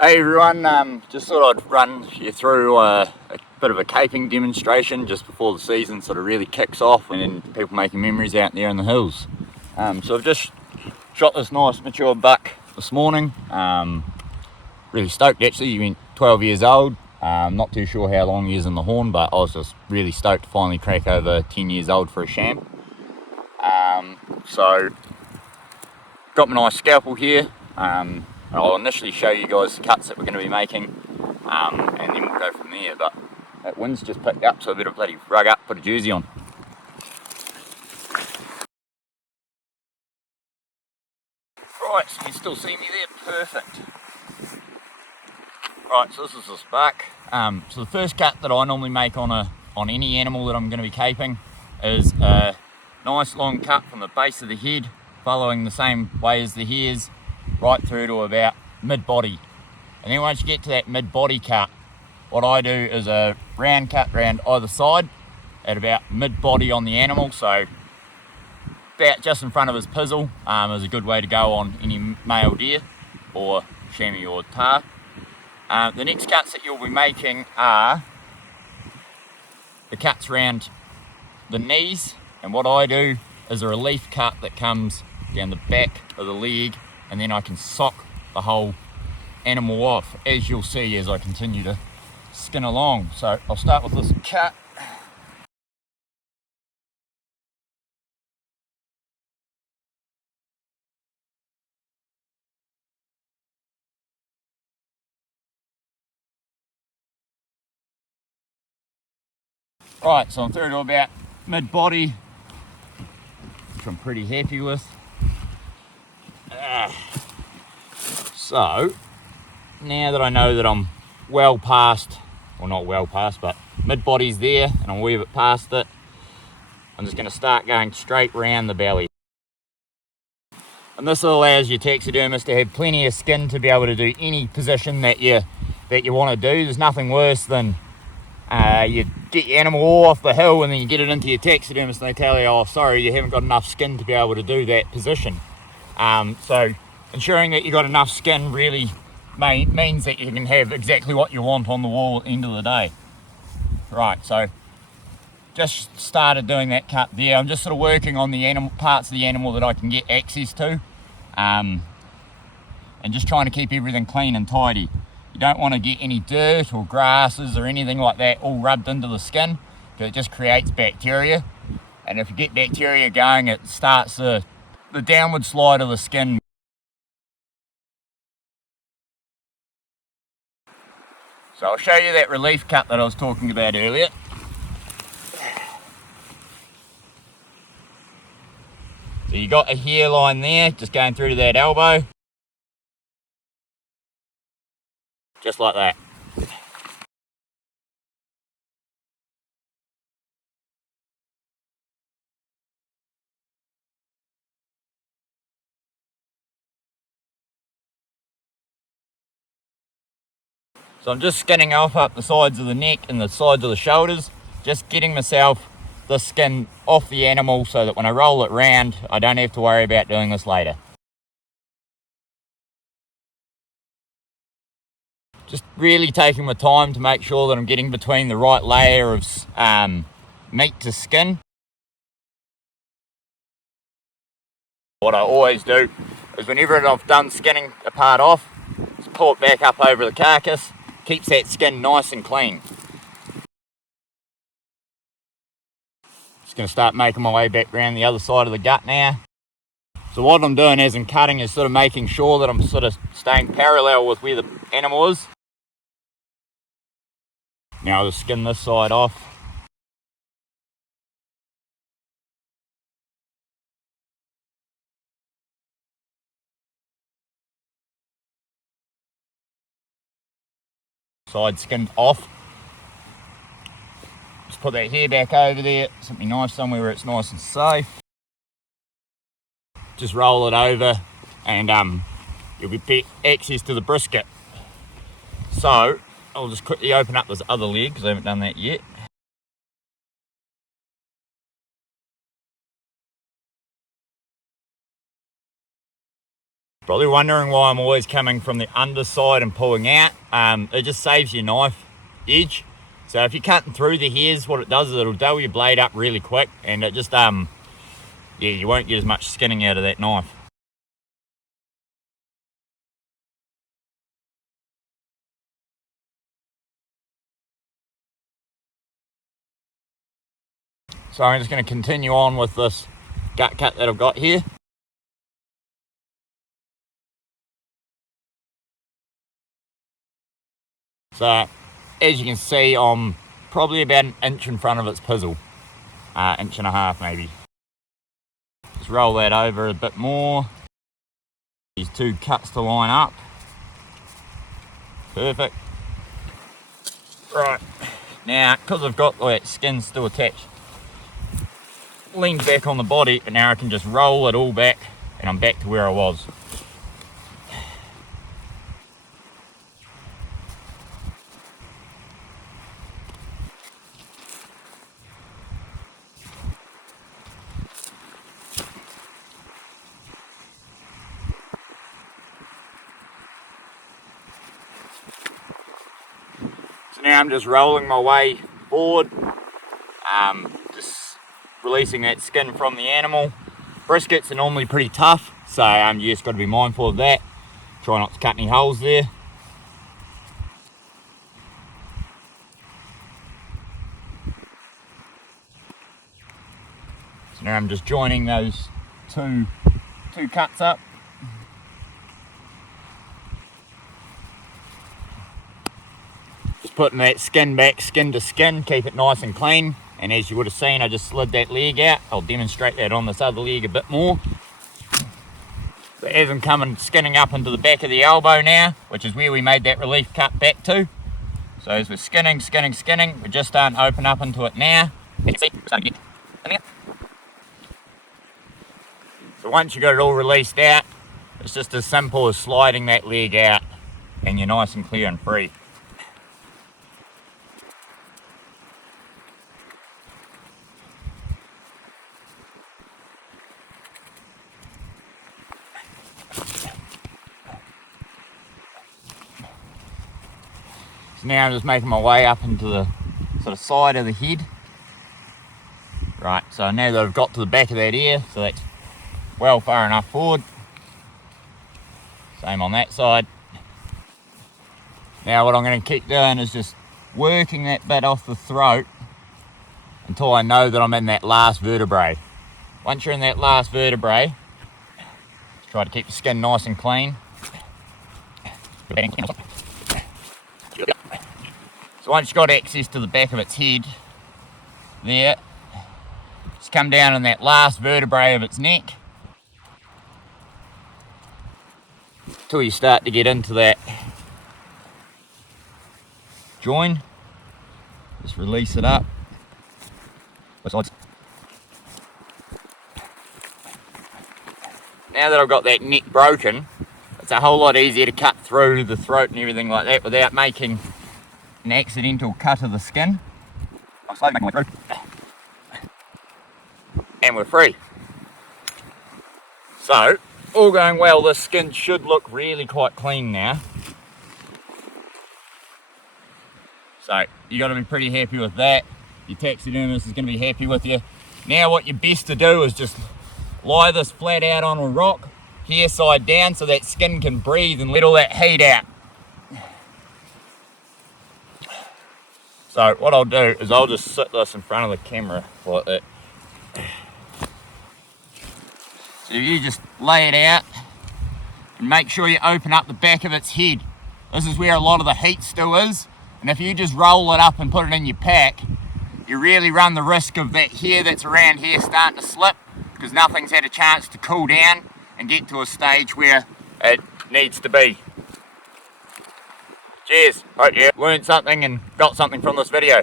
Hey everyone, just thought I'd run you through a bit of a caping demonstration just before the season sort of really kicks off and then people making memories out there in the hills. So I've just shot this nice mature buck this morning. Really stoked actually. He went 12 years old. Not too sure how long he is in the horn, but I was just really stoked to finally crack over 10 years old for a sham. So got my nice scalpel here. I'll initially show you guys the cuts that we're going to be making, and then we'll go from there. But that wind's just picked up, so I better bloody rug up, put a jersey on. Right, so you can still see me there, perfect. Right, so this is this buck. So the first cut that I normally make on any animal that I'm going to be caping is a nice long cut from the base of the head, following the same way as the hairs, right through to about mid-body. And then once you get to that mid-body cut, what I do is a round cut round either side at about mid-body on the animal, so about just in front of his pizzle is a good way to go on any male deer or chamois or tar. The next cuts that you'll be making are the cuts round the knees, and what I do is a relief cut that comes down the back of the leg, and then I can sock the whole animal off, as you'll see as I continue to skin along. So I'll start with this cut. Right, so I'm through to about mid-body, which I'm pretty happy with. So now that I know that I'm well past, well not well past, but mid-body's there and I'm a wee bit past it, I'm just going to start going straight round the belly. And this allows your taxidermist to have plenty of skin to be able to do any position that you want to do. There's nothing worse than you get your animal all off the hill and then you get it into your taxidermist and they tell you, oh sorry, you haven't got enough skin to be able to do that position. So ensuring that you've got enough skin really means that you can have exactly what you want on the wall at the end of the day. Right, so just started doing that cut there. I'm just sort of working on the parts of the animal that I can get access to, and just trying to keep everything clean and tidy. You don't want to get any dirt or grasses or anything like that all rubbed into the skin, because it just creates bacteria, and if you get bacteria going, it starts the downward slide of the skin. So I'll show you that relief cut that I was talking about earlier. So you got a hairline there, just going through to that elbow. Just like that. So I'm just skinning off up the sides of the neck and the sides of the shoulders, just getting myself the skin off the animal so that when I roll it round, I don't have to worry about doing this later. Just really taking my time to make sure that I'm getting between the right layer of meat to skin. What I always do is whenever I've done skinning a part off, just pull it back up over the carcass, keeps that skin nice and clean. Just going to start making my way back around the other side of the gut now. So what I'm doing as I'm cutting is sort of making sure that I'm sort of staying parallel with where the animal is. Now I'll just skin this side off. Side skinned off. Just put that hair back over there, something nice somewhere where it's nice and safe. Just roll it over and you'll be access to the brisket. So I'll just quickly open up this other leg because I haven't done that yet. Probably wondering why I'm always coming from the underside and pulling out. It just saves your knife edge. So if you're cutting through the hairs, what it does is it'll dull your blade up really quick, and it just yeah, you won't get as much skinning out of that knife. So I'm just going to continue on with this gut cut that I've got here. So as you can see, I'm probably about an inch in front of its pizzle, inch and a half maybe. Just roll that over a bit more. These two cuts to line up. Perfect. Right, now because I've got that skin still attached, lean back on the body, and now I can just roll it all back and I'm back to where I was. So now I'm just rolling my way forward, just releasing that skin from the animal. Briskets are normally pretty tough, so you just got to be mindful of that. Try not to cut any holes there. So now I'm just joining those two cuts up. Just putting that skin back, skin to skin, keep it nice and clean. And as you would have seen, I just slid that leg out. I'll demonstrate that on this other leg a bit more. So as I'm skinning up into the back of the elbow now, which is where we made that relief cut back to. So as we're skinning, we're just starting to open up into it now. So once you got it all released out, it's just as simple as sliding that leg out and you're nice and clear and free. So now I'm just making my way up into the sort of side of the head. Right, so now that I've got to the back of that ear, so that's well far enough forward. Same on that side. Now what I'm going to keep doing is just working that bit off the throat until I know that I'm in that last vertebrae. Once you're in that last vertebrae, try to keep the skin nice and clean. So once you've got access to the back of its head, there, just come down on that last vertebrae of its neck till you start to get into that join. Just release it up. Now that I've got that neck broken, it's a whole lot easier to cut through the throat and everything like that without making an accidental cut of the skin. I'm slowly making my way through. And we're free. So, all going well, this skin should look really quite clean now. So, you got to be pretty happy with that. Your taxidermist is going to be happy with you. Now what you're best to do is just lie this flat out on a rock, hair side down, so that skin can breathe and let all that heat out. So what I'll do is I'll just sit this in front of the camera like that. So you just lay it out and make sure you open up the back of its head. This is where a lot of the heat still is, and if you just roll it up and put it in your pack, you really run the risk of that hair that's around here starting to slip, because nothing's had a chance to cool down and get to a stage where it needs to be. Cheers, hope you learned something and got something from this video.